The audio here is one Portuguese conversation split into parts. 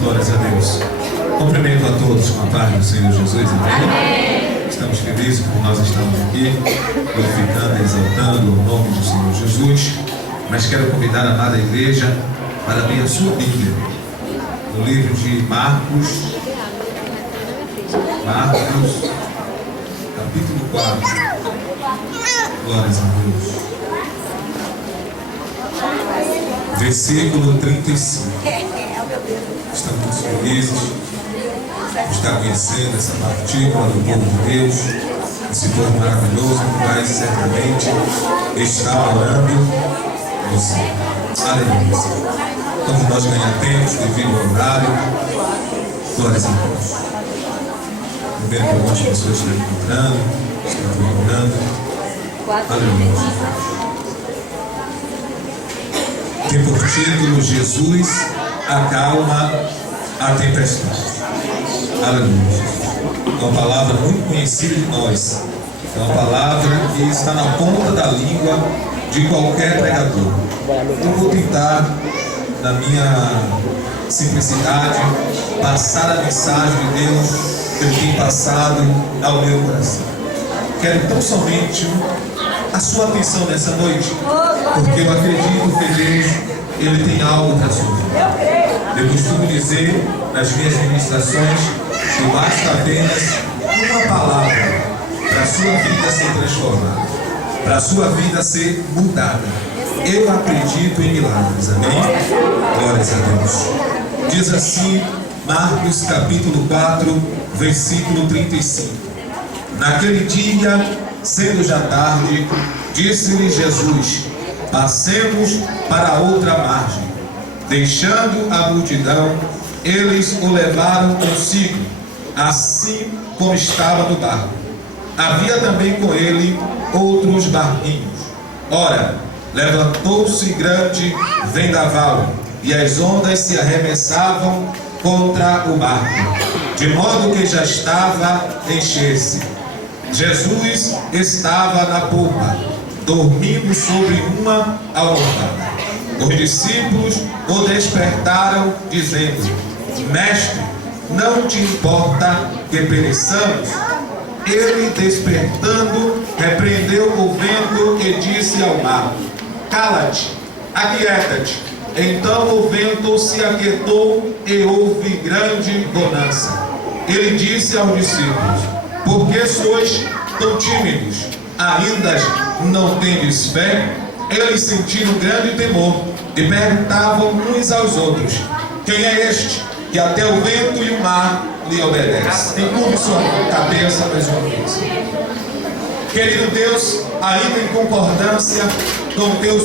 Glórias a Deus. Cumprimento a todos com a paz do Senhor Jesus. Amém. Estamos felizes por nós estarmos aqui, glorificando e exaltando o nome do Senhor Jesus. Mas quero convidar a amada igreja para abrir a sua Bíblia no livro de Marcos, capítulo 4. Glórias a Deus. Versículo 35. Estamos felizes de estar conhecendo essa partícula do povo de Deus, esse povo maravilhoso que vai certamente estar orando no céu. Aleluia. Vamos nós ganhar tempo devido ao horário. Glórias a Deus. Vendo que algumas pessoas estão encontrando, estão procurando. Aleluia. Tem por título: Jesus acalma a tempestade. Aleluia. É uma palavra muito conhecida de nós. É uma palavra que está na ponta da língua de qualquer pregador. Eu vou tentar, na minha simplicidade, passar a mensagem de Deus que Ele tem passado ao meu coração. Quero tão somente a sua atenção nessa noite, porque eu acredito que Deus, Ele tem algo para a sua vida. Eu costumo dizer nas minhas ministrações que basta apenas uma palavra para a sua vida ser transformada, para a sua vida ser mudada. Eu acredito em milagres, amém? Glórias a Deus. Diz assim Marcos capítulo 4, versículo 35. Naquele dia, sendo já tarde, disse-lhe Jesus: passemos para a outra margem. Deixando a multidão, eles o levaram consigo, assim como estava no barco. Havia também com ele outros barquinhos. Ora, levantou-se grande vendaval, e as ondas se arremessavam contra o barco, de modo que já estava a encher-se. Jesus estava na popa, dormindo sobre uma almofada. Os discípulos o despertaram, dizendo: Mestre, não te importa que pereçamos? Ele, despertando, repreendeu o vento e disse ao mar: Cala-te, aquieta-te. Então o vento se aquietou e houve grande bonança. Ele disse aos discípulos: Por que sois tão tímidos? Ainda não tendes fé? Eles sentiram grande temor e perguntavam uns aos outros: Quem é este que até o vento e o mar lhe obedecem? Inclui sua cabeça mais uma vez. Querido Deus, ainda em concordância com teu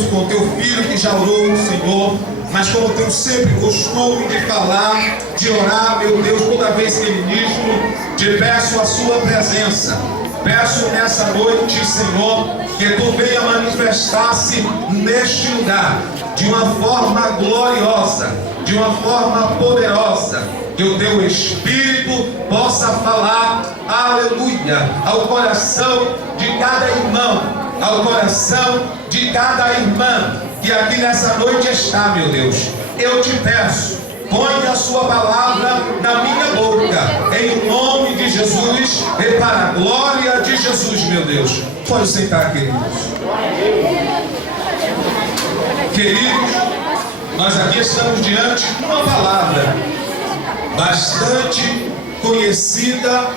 filho que já orou o Senhor, mas como tenho sempre costume de falar, de orar, meu Deus, toda vez que ministro, te peço a sua presença. Peço nessa noite, Senhor, que tu venha manifestar-se neste lugar de uma forma gloriosa, de uma forma poderosa, que o teu Espírito possa falar, aleluia, ao coração de cada irmão, ao coração de cada irmã que aqui nessa noite está, meu Deus. Eu te peço, põe a sua palavra na minha boca, em nome de Jesus e para a glória de Jesus, meu Deus. Pode sentar, queridos. Queridos, nós aqui estamos diante de uma palavra bastante conhecida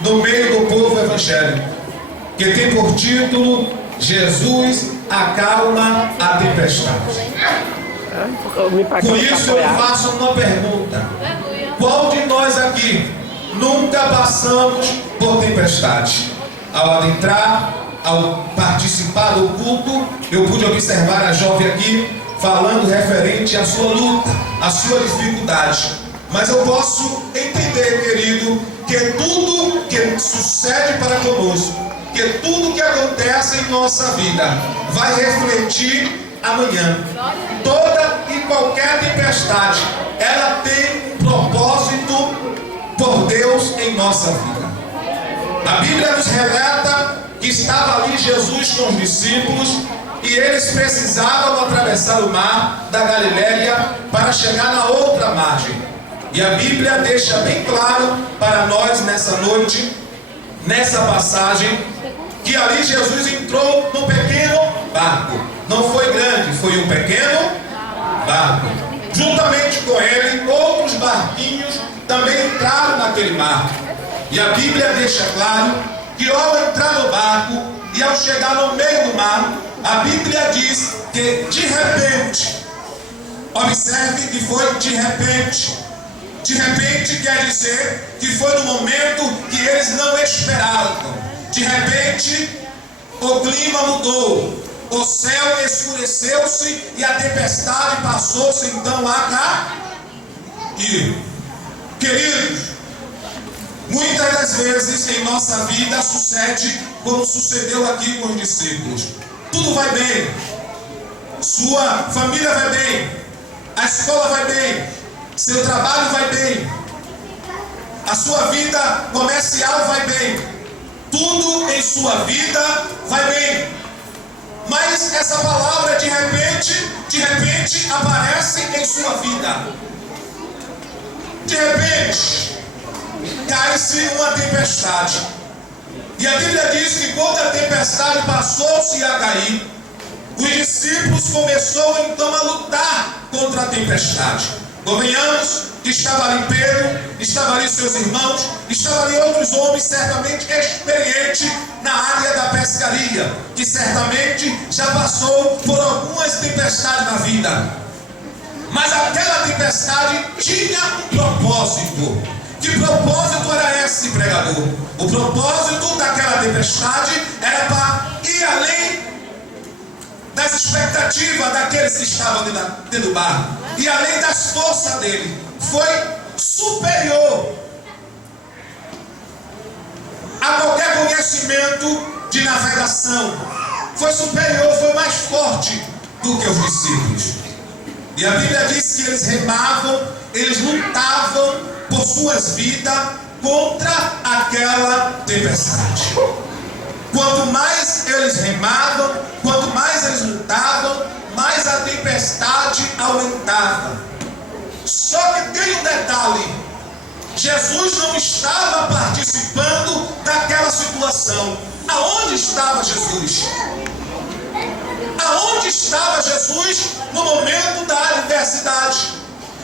no meio do povo evangélico, que tem por título: Jesus acalma a tempestade. Com isso eu faço uma pergunta: qual de nós aqui nunca passamos por tempestade? Ao adentrar, ao participar do culto, eu pude observar a jovem aqui falando referente à sua luta, à sua dificuldade. Mas eu posso entender, querido, que tudo que sucede para conosco, que tudo que acontece em nossa vida vai refletir amanhã. Toda e qualquer tempestade, ela tem um propósito por Deus em nossa vida. A Bíblia nos relata que estava ali Jesus com os discípulos E eles precisavam atravessar o mar da Galiléia para chegar na outra margem. E a Bíblia deixa bem claro para nós nessa noite, nessa passagem, que ali Jesus entrou num pequeno barco. Não foi grande, foi um pequeno barco. Juntamente com ele, outros barquinhos também entraram naquele mar. E a Bíblia deixa claro que ao entrar no barco e ao chegar no meio do mar, a Bíblia diz que de repente, observe que foi de repente. De repente quer dizer que foi no momento que eles não esperavam. De repente, o clima mudou, o céu escureceu-se e a tempestade passou-se então a cair. Queridos, muitas das vezes em nossa vida sucede como sucedeu aqui com os discípulos. Tudo vai bem, sua família vai bem, a escola vai bem, seu trabalho vai bem, a sua vida comercial vai bem, tudo em sua vida vai bem. Mas essa palavra de repente aparece em sua vida. De repente cai-se uma tempestade. E a Bíblia diz que quando a tempestade passou-se a cair, os discípulos começaram então a lutar contra a tempestade. Convenhamos que estava ali Pedro, estava ali seus irmãos, estava ali outros homens certamente experientes na área da pescaria, que certamente já passou por algumas tempestades na vida. Mas aquela tempestade tinha um propósito. Que propósito era esse, pregador? O propósito daquela tempestade era para ir além das expectativas daqueles que estavam dentro do barco, e além das forças dele. Foi superior a qualquer conhecimento de navegação. Foi superior, foi mais forte do que os discípulos. E a Bíblia diz que eles remavam, eles lutavam por suas vidas contra aquela tempestade. Quanto mais eles remavam, quanto mais eles lutavam, mais a tempestade aumentava. Só que tem um detalhe: Jesus não estava participando daquela situação. Aonde estava Jesus? Aonde estava Jesus no momento da adversidade?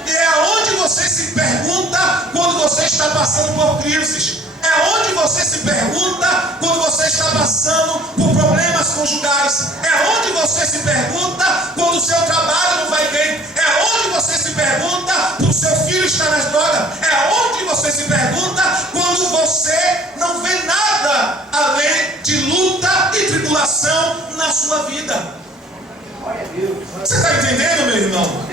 E é aonde você se pergunta quando você está passando por crises. É onde você se pergunta quando você está passando por problemas conjugais. É onde você se pergunta quando o seu trabalho não vai bem. É onde você se pergunta quando o seu filho está nas drogas. É onde você se pergunta quando você não vê nada além de luta e tribulação na sua vida. Você está entendendo, meu irmão?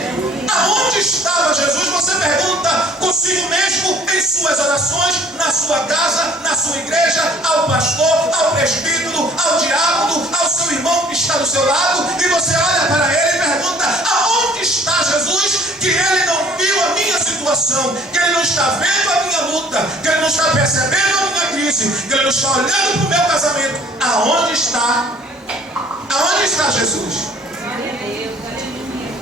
Aonde estava Jesus? Você pergunta consigo mesmo em suas orações, na sua casa, na sua igreja, ao pastor, ao presbítero, ao diácono, ao seu irmão que está do seu lado, e você olha para ele e pergunta: aonde está Jesus? Que ele não viu a minha situação, que ele não está vendo a minha luta, que ele não está percebendo a minha crise, que ele não está olhando para o meu casamento. Aonde está? Aonde está Jesus?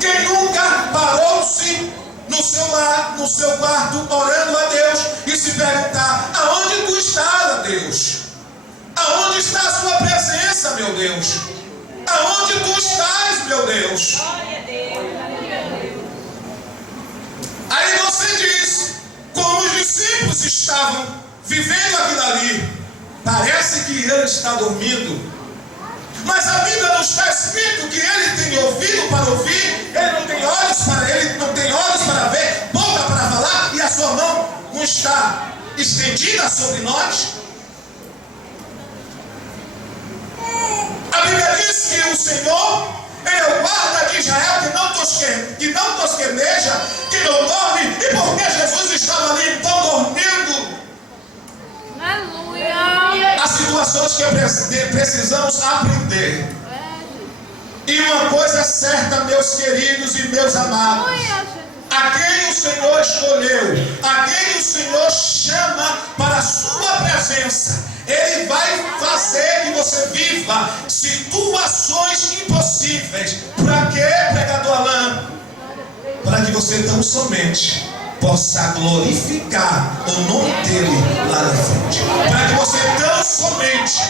Quem nunca parou-se no seu lar, no seu quarto, orando a Deus e se perguntar: aonde tu estás, Deus? Aonde está a sua presença, meu Deus? Aonde tu estás, meu Deus? Aí você diz, como os discípulos estavam vivendo aquilo ali, parece que ele está dormindo. Mas a Bíblia não está escrito que ele tem ouvido para ouvir, ele não tem olhos para ele, não tem olhos para ver, boca para falar, e a sua mão não está estendida sobre nós. A Bíblia diz que o Senhor é o guarda de Israel, que não tosqueneja, que não dorme. E por que Jesus estava ali então dormindo? As situações que precisamos aprender. E uma coisa é certa, meus queridos e meus amados: a quem o Senhor escolheu, a quem o Senhor chama para a sua presença, Ele vai fazer que você viva situações impossíveis. fez. Para quê, pregador Alain? Para que você tão somente possa glorificar o nome dele lá na frente. Para que você tão somente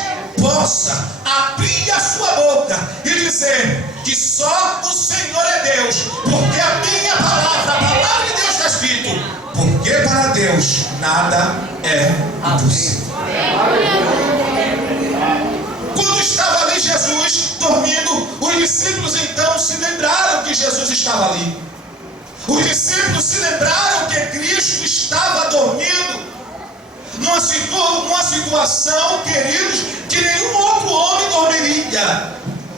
possa abrir a sua boca e dizer que só o Senhor é Deus, porque a minha palavra, a palavra de Deus está escrito, porque para Deus nada é impossível. Quando estava ali Jesus dormindo, os discípulos então se lembraram que Jesus estava ali. Os discípulos se lembraram que Cristo estava dormindo numa situação, queridos, que nenhum outro homem dormiria.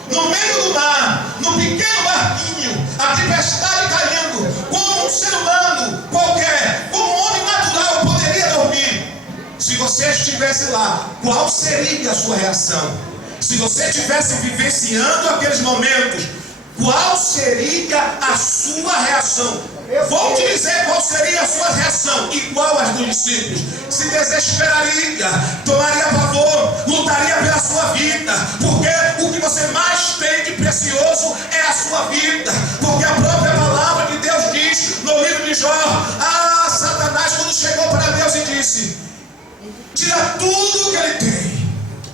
No meio do mar, no pequeno barquinho, a tempestade caindo, como um ser humano qualquer, como um homem natural poderia dormir. Se você estivesse lá, qual seria a sua reação? Se você estivesse vivenciando aqueles momentos, qual seria a sua reação? Vou te dizer qual seria a sua reação, igual às dos discípulos. Se desesperaria, tomaria pavor, lutaria pela sua vida, porque o que você mais tem de precioso é a sua vida, porque a própria palavra de Deus diz no livro de Jó, Satanás quando chegou para Deus e disse, tira tudo o que ele tem,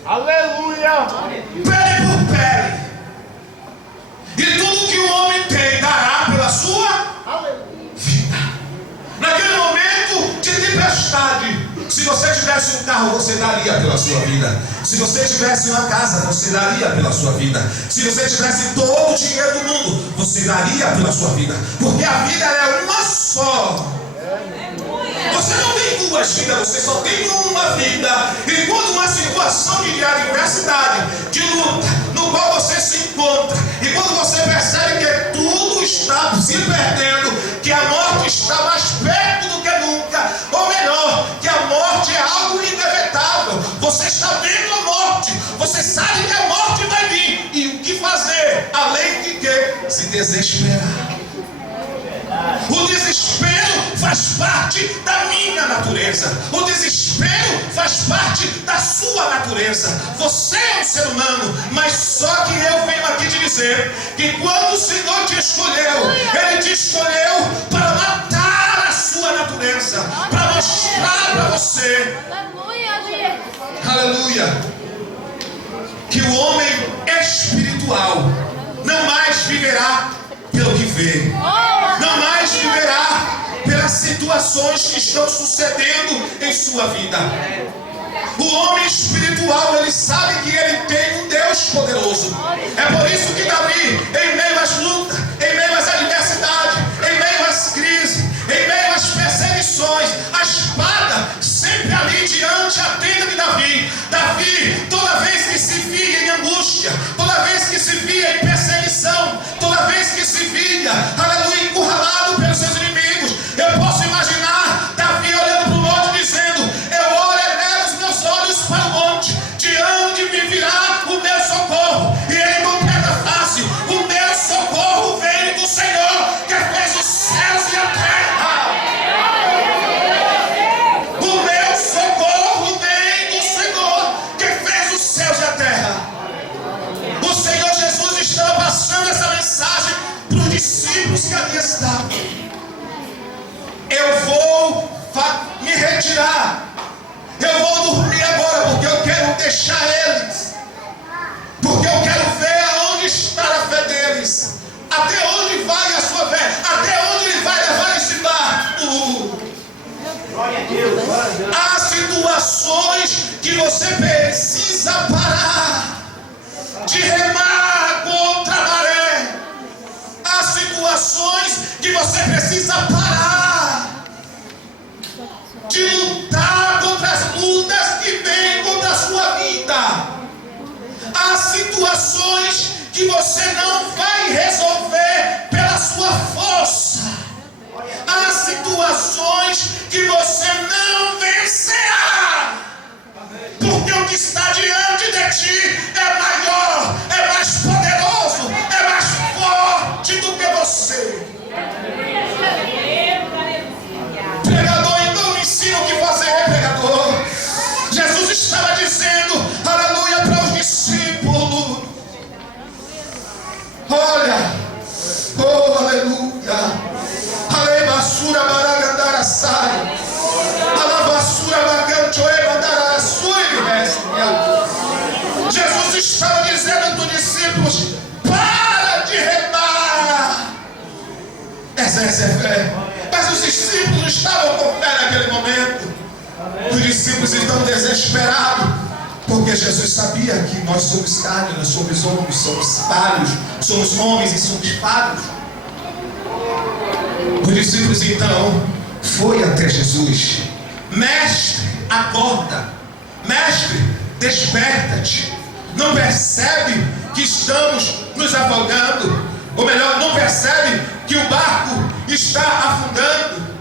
aleluia, pele por pele, e tudo que o homem tem dará pela sua vida. Naquele momento de tempestade, se você tivesse um carro, você daria pela sua vida. Se você tivesse uma casa, você daria pela sua vida. Se você tivesse todo o dinheiro do mundo, você daria pela sua vida, porque a vida é uma só. Você não tem duas vidas, você só tem uma vida. E quando uma situação de adversidade, de luta, no qual você se encontra, e quando você percebe que tudo está se perdendo, que a morte está mais perto do que nunca, ou melhor, que a morte é algo inevitável, você está vendo a morte, você sabe que a morte vai vir, e o que fazer? Além de que se desesperar. O desespero faz parte da minha natureza. O desespero faz parte da sua natureza. Você é um ser humano, mas só que eu venho aqui te dizer que quando o Senhor te escolheu, Ele te escolheu para matar a sua natureza, para mostrar para você, aleluia, que o homem espiritual não mais viverá pelo que vê, não mais viverá pelas situações que estão sucedendo em sua vida. O homem espiritual, ele sabe que ele tem um Deus poderoso. É por isso que Davi, em meio às lutas, em meio às adversidades, em meio às crises, em meio às perseguições, a espada sempre ali diante a tenda de Davi. Davi, toda vez que se via em angústia, toda vez que se via em perseguição, toda vez que se via, aleluia, encurralado pelos seus inimigos, eu posso imaginar Davi olhando para o monte dizendo, eu olho os meus olhos para o monte, de onde me virá o meu socorro? E ele completa a frase, o meu socorro vem do Senhor, que fez os céus e a terra. O meu socorro vem do Senhor, que fez os céus e a terra. O Senhor Jesus estava passando essa mensagem para os discípulos que ali estavam. Eu vou me retirar, eu vou dormir agora, porque eu quero deixar eles, porque eu quero ver aonde está a fé deles, até onde vai a sua fé, até onde ele vai levar esse barco. glória a Deus, glória a Deus. Há situações que você precisa parar de remar contra a maré. Há situações que você precisa parar de lutar contra as lutas que vêm contra a sua vida. Há situações que você não vai resolver pela sua força. Há situações que você não vencerá, porque o que está diante de ti é maior, é mais poderoso, é mais forte do que você. Pregador, então me ensina o que fazer, pregador. Jesus estava dizendo, aleluia, para os discípulos, oh essa é fé. Mas os discípulos não estavam com fé naquele momento. Os discípulos estão desesperados, porque Jesus sabia que nós somos carne, nós somos homens, somos falhos, somos homens e somos falhos. Os discípulos então foi até Jesus. Mestre, acorda. Mestre, desperta-te. Não percebe que estamos nos afogando? Ou melhor, não percebe que o barco está afundando?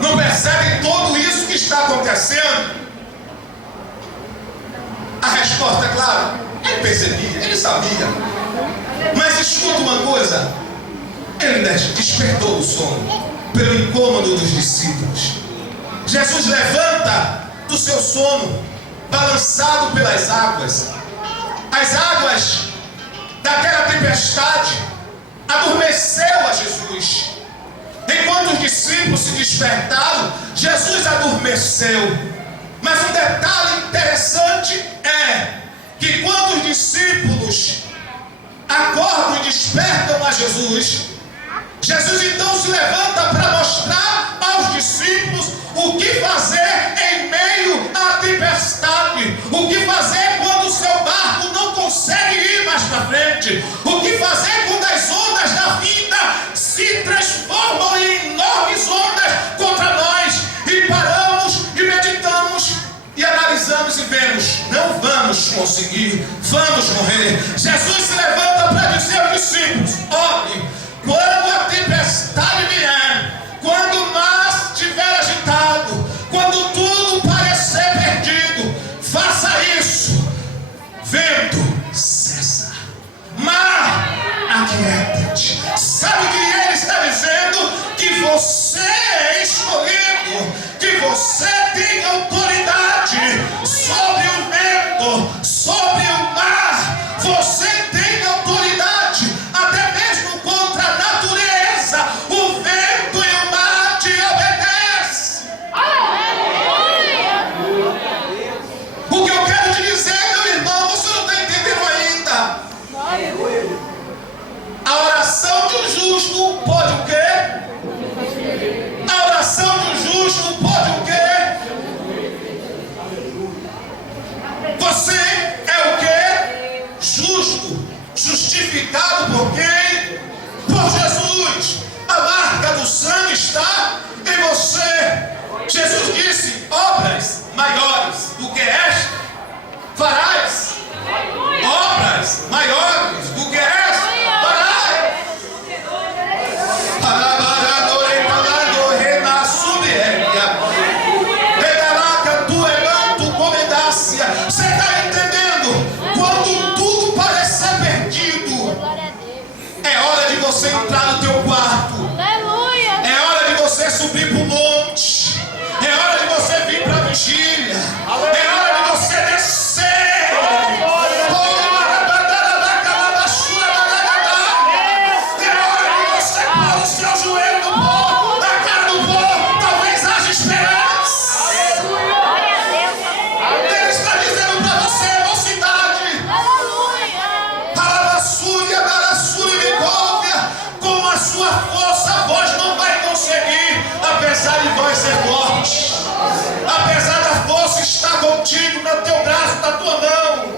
Não percebe tudo isso que está acontecendo? A resposta é clara. Ele percebia, ele sabia. Mas escuta uma coisa. Ele despertou o sono pelo incômodo dos discípulos. Jesus levanta do seu sono, balançado pelas águas. As águas daquela tempestade adormeceu a Jesus. Enquanto os discípulos se despertaram, Jesus adormeceu. Mas um detalhe interessante é que quando os discípulos acordam e despertam a Jesus, Jesus então se levanta para mostrar aos discípulos o que fazer em meio à tempestade, o que fazer quando o seu barco não consegue ir mais para frente, o que fazer quando as ondas da vida se transformam em enormes ondas contra nós, e paramos e meditamos e analisamos e vemos: não vamos conseguir, vamos morrer. Jesus se levanta para dizer aos discípulos: olhe, quando a tempestade vier, quando o mar estiver agitado, quando tudo parecer perdido, faça isso. Vento, cessa. Mar, aquieta-te. Sabe o que ele está dizendo? Que você é escolhido, que você tem autoridade sobre o vento, sobre o mar. Você tem autoridade até mesmo contra a natureza. O vento e o mar te obedecem. O que eu quero te dizer, meu irmão, você não está entendendo ainda. A oração de um justo pode o quê? A oração de um justo pode o quê? Você é o quê? Justo. Justificado por quem? Por Jesus. A marca do sangue está em você. Jesus disse: obras maiores do que esta farás. Obras maiores do que esta farás. Você está entendendo? Quando tudo parecer perdido, é hora de você entrar no teu quarto. É hora de você subir para o monte. É hora de você vir para a vigília. É hora de você descer. Apesar de vós ser forte, apesar da força estar contigo, no teu braço, na tua mão.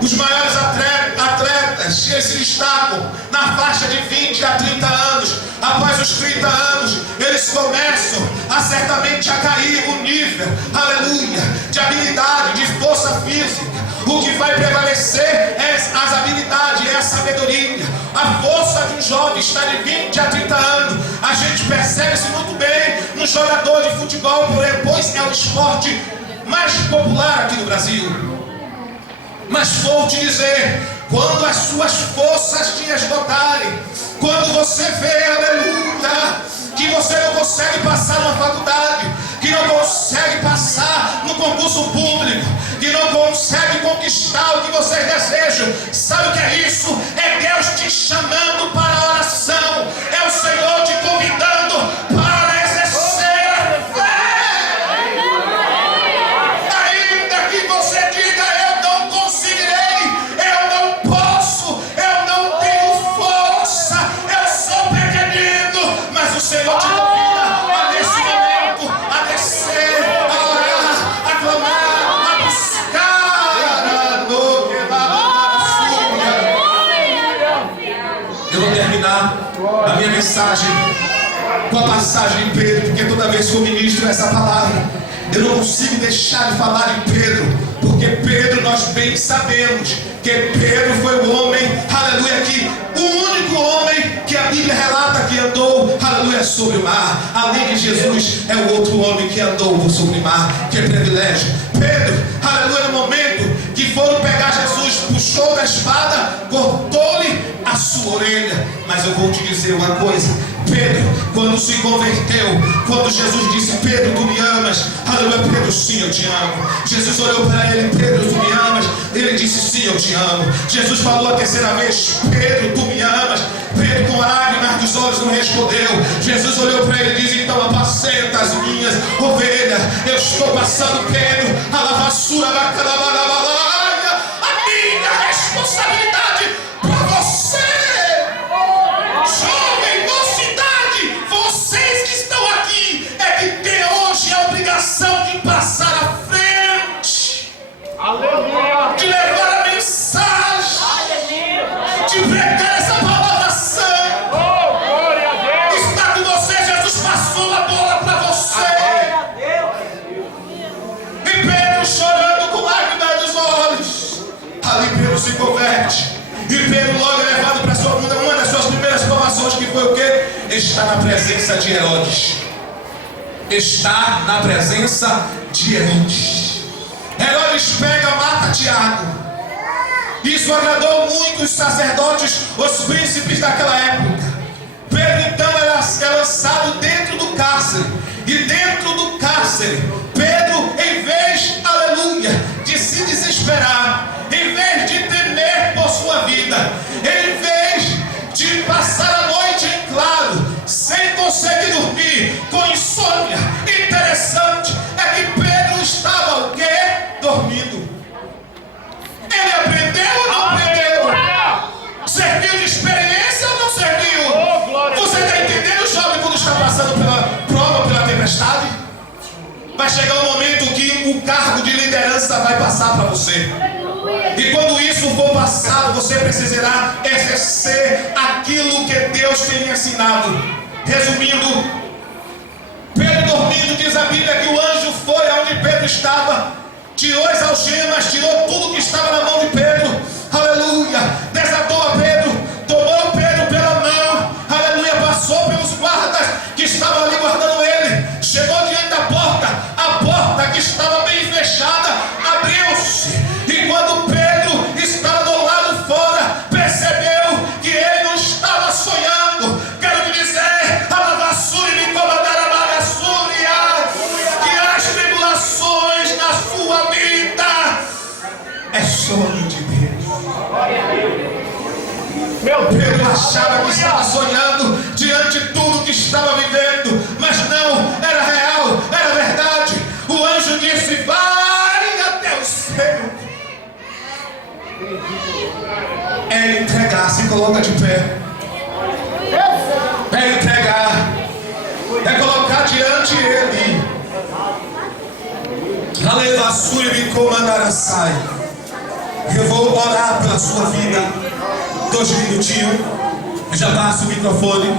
Os maiores atletas, eles se destacam na faixa de 20 a 30 anos. Após os 30 anos, eles começam certamente a cair o nível, aleluia, de habilidade, de força física. O que vai prevalecer é as habilidades, é a sabedoria. A força de um jovem está de 20 a 30 anos. A gente percebe-se muito bem no jogador de futebol, pois é o esporte mais popular aqui no Brasil. Mas vou te dizer, quando as suas forças te esgotarem, quando você vê, aleluia, que você não consegue passar numa faculdade, que não consegue passar no concurso público, que não consegue conquistar o que vocês desejam, sabe o que é isso? É Deus te chamando para a oração, é o Senhor te convidando para exercer a fé. Ainda que você diga: eu não conseguirei, eu não posso, eu não tenho força, Senhor te convida a nesse momento a descer, a orar, a clamar, a buscar Eu vou terminar a minha mensagem com a passagem de Pedro, porque toda vez que eu ministro essa palavra, eu não consigo deixar de falar de Pedro, porque Pedro, nós bem sabemos que Pedro foi o homem, aleluia, que o único homem que a Bíblia relata que andou, aleluia, sobre o mar. Além de Jesus, é o outro homem que andou sobre o mar. Que privilégio. Pedro, aleluia, no momento que foram pegar Jesus, puxou da espada, cortou-lhe a sua orelha. Mas eu vou te dizer uma coisa: Pedro, quando se converteu, quando Jesus disse: Pedro, tu me amas? Aleluia, Pedro, sim, eu te amo. Jesus olhou para ele: Pedro, tu me amas? Ele disse: sim, eu te amo. Jesus falou a terceira vez: Pedro, tu me amas? Pedro, com lágrimas dos olhos, não respondeu. Jesus olhou para ele e disse: então apacenta as minhas ovelhas. Eu estou passando, Pedro, a lavassura da calabalabalha. A minha responsabilidade para você, jovem, mocidade, vocês que estão aqui, é que tem hoje a obrigação de passar à frente. Aleluia. De levar a mensagem, de pregar essa palavra santa. Oh, glória a Deus. Está com você, Jesus passou a bola para você. E Pedro, chorando com lágrimas dos olhos, ali Pedro se converte. E Pedro logo é levado para a sua vida. Uma das suas primeiras formações, que foi o quê? Está na presença de Herodes. Está na presença de Herodes. Herodes pega, mata Tiago. Isso agradou muito os sacerdotes, os príncipes daquela época. Pedro então é lançado dentro do cárcere. E dentro do cárcere, Pedro, em vez, aleluia, de se desesperar, em vez de temer por sua vida, em vez de passar a noite em claro, sem conseguir dormir, com insônia, interessante é que Pedro estava o quê? Dormindo. Ele aprendeu ou não aprendeu? Serviu de experiência ou não serviu? Você está entendendo, jovem, quando está passando pela prova, pela tempestade? Vai chegar um momento que o cargo de liderança vai passar para você. E quando isso for passado, você precisará exercer aquilo que Deus tem lhe ensinado. Resumindo, Pedro dormindo, diz a Bíblia que o anjo foi aonde Pedro estava, tirou as algemas, tirou tudo que estava na mão de Pedro, aleluia, desatou a Pedro, tomou Pedro pela mão, aleluia, passou pelos guardas que estavam ali guardando ele, chegou diante da porta, a porta que estava bem fechada abriu-se, e quando Pedro estava do lado fora, percebeu que ele não estava sonhando. Quero te dizer, a lavassura me comandará a bagassúria, que as tribulações na sua vida é sonho de Deus. Meu Deus. Pedro achava que estava sonhando diante de tudo que estava vivendo, mas não, era real, era verdade. O anjo disse: vai até o céu. É entregar, se coloca de pé. É entregar, é colocar diante ele. A levassura me comandará, sai. Eu vou orar pela sua vida. 2 minutinhos, eu já passo o microfone,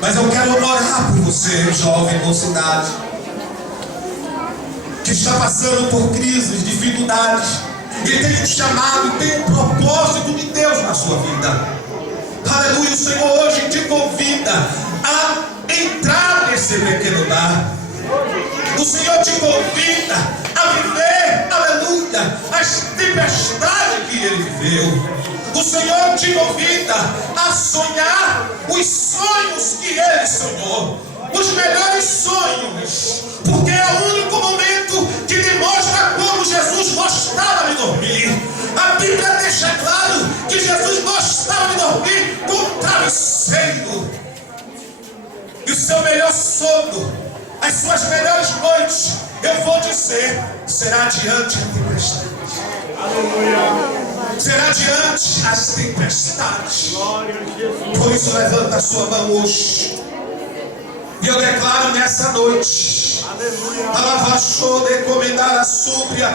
mas eu quero orar por você, jovem, mocidade, que está passando por crises, dificuldades, e tem um chamado, tem um propósito de Deus na sua vida. Aleluia, o Senhor hoje te convida a entrar nesse pequeno lar. O Senhor te convida a viver, aleluia, as tempestades que ele viveu. O Senhor te convida a sonhar os sonhos que ele sonhou, os melhores sonhos, porque é o único momento que demonstra como Jesus gostava de dormir. A Bíblia deixa claro que Jesus gostava de dormir com um travesseiro. E o seu melhor sono, as suas melhores noites, eu vou dizer, será diante da tempestade. Aleluia. Será diante as tempestades. Glória a Jesus. Por isso levanta a sua mão hoje. E eu declaro nessa noite, Alavachou de comendar a súplia,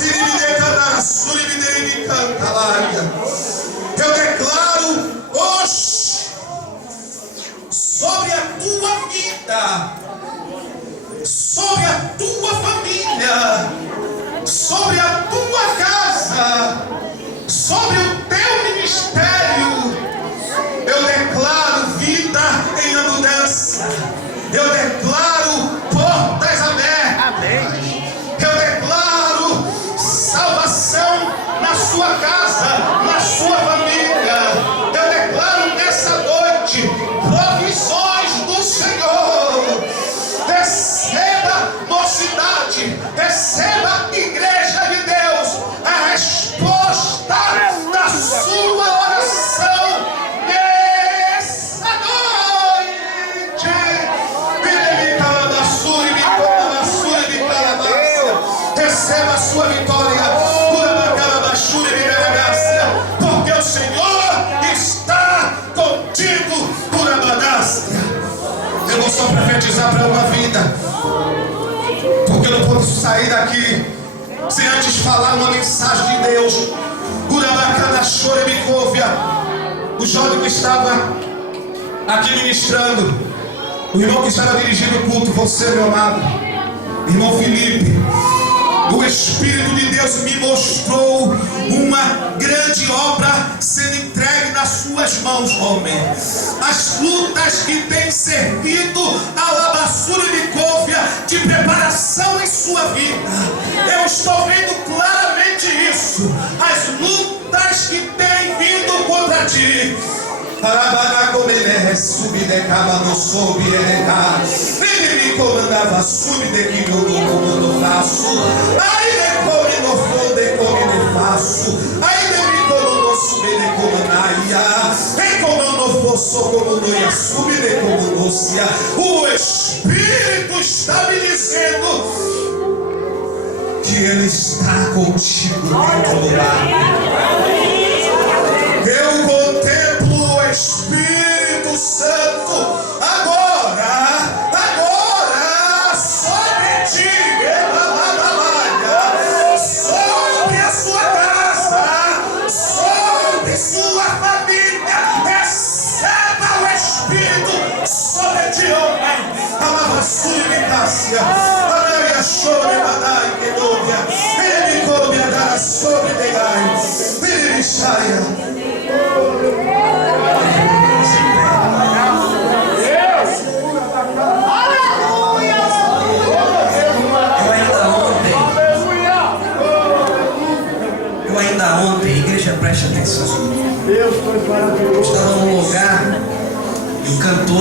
e me declarar a súplia, me canta lária. Eu declaro hoje sobre a tua vida, sobre a tua família, sobre a tua casa, sobre o teu ministério. Eu declaro vida em abundância. Eu declaro portas abertas. Eu declaro salvação na sua casa, na sua família. Eu declaro nessa noite provisões do Senhor. Receba, mocidade, receba, igreja de Deus, a resposta da sua oração nessa noite. Receba a sua vitória, porque o Senhor está contigo, Eu vou só profetizar para uma vida, porque eu não posso sair daqui sem antes falar uma mensagem de Deus. O jovem que estava aqui ministrando, o irmão que estava dirigindo o culto, você, meu amado, irmão Felipe, o Espírito de Deus me mostrou uma grande obra sendo entregue nas suas mãos, homem. As lutas que têm servido a Labassura de Cóvia de preparação em sua vida. Eu estou vendo claramente isso. As lutas que têm vindo contra ti. Subdecava soube ele me comandava subdequim no faço. Aí decome no fundo come faço. Aí me comandou subdecomanaia. Em comandou fosse como no ia subdecomandocia. O Espírito está me dizendo que Ele está contigo dentro do lar. Eu contemplo o Espírito Santo agora sobre ti, sobre a sua casa, sobre sua família. Receba o Espírito sobre ti, homem. Palavra sublitácia, Maria chore, Madai, que dúvida, ele me come a dar sobre Degai, ele me saia. Eu ainda ontem, igreja, preste atenção. Deus foi maravilhoso. Estava num lugar e o cantor